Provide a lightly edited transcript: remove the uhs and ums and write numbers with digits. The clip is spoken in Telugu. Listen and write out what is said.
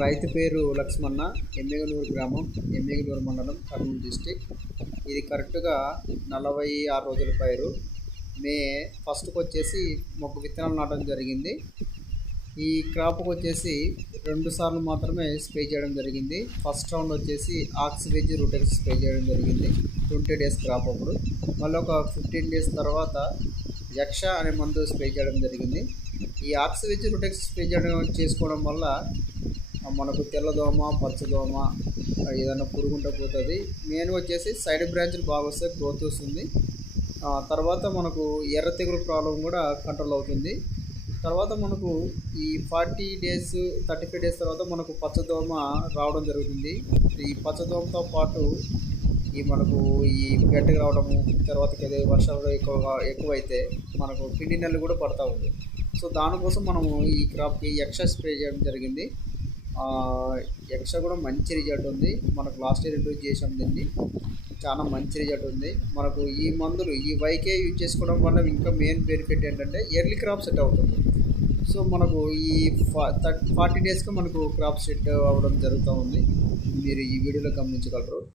రైతు పేరు లక్ష్మణ, ఎమ్మిగనూరు గ్రామం, ఎమ్మిగనూరు మండలం, కర్నూలు డిస్టిక్. ఇది కరెక్ట్గా 46 రోజుల పైరు. మే ఫస్ట్కి వచ్చేసి మొక్క విత్తనాలు నాటడం జరిగింది. ఈ క్రాప్కి వచ్చేసి 2 సార్లు మాత్రమే స్ప్రే చేయడం జరిగింది. ఫస్ట్ రౌండ్ వచ్చేసి ఆక్సివేజ్ రూటెక్స్ స్ప్రే చేయడం జరిగింది 20 డేస్ క్రాప్ అప్పుడు. మళ్ళీ ఒక 15 డేస్ తర్వాత యక్ష అనే మందు స్ప్రే చేయడం జరిగింది. ఈ ఆక్సివేజ్ రూటెక్స్ స్ప్రే చేసుకోవడం వల్ల మనకు తెల్లదోమ, పచ్చదోమ, ఏదైనా పురుగుంట పోతుంది. మెయిన్గా వచ్చేసి సైడ్ బ్రాంచ్లు బాగా వస్తే గ్రోత్ వస్తుంది. తర్వాత మనకు ఎర్ర తెగులు ప్రాబ్లం కూడా కంట్రోల్ అవుతుంది. తర్వాత మనకు ఈ 40 డేస్ 35 డేస్ తర్వాత మనకు పచ్చదోమ రావడం జరుగుతుంది. ఈ పచ్చదోమతో పాటు మనకు ఈ గట్టిగా రావడము, తర్వాత వర్షాలు ఎక్కువైతే మనకు పిండి నెల్లు కూడా పడతా ఉంది. సో దానికోసం మనము ఈ క్రాప్కి యక్ష స్ప్రే చేయడం జరిగింది. యక్ష కూడా మంచి రిజల్ట్ ఉంది. మనకు లాస్ట్ ఇయర్ ఇంట్రొడ్యూస్ చేసాం దీన్ని, చాలా మంచి రిజల్ట్ ఉంది. మనకు ఈ మందులు ఈ వైకే యూజ్ చేసుకోవడం వల్ల ఇంకా మెయిన్ బెనిఫిట్ ఏంటంటే ఎర్లీ క్రాప్ సెట్ అవుతుంది. సో మనకు ఈ 40 డేస్కి మనకు క్రాప్ సెట్ అవ్వడం జరుగుతూ ఉంది. మీరు ఈ వీడియోలో గమనించగలరు.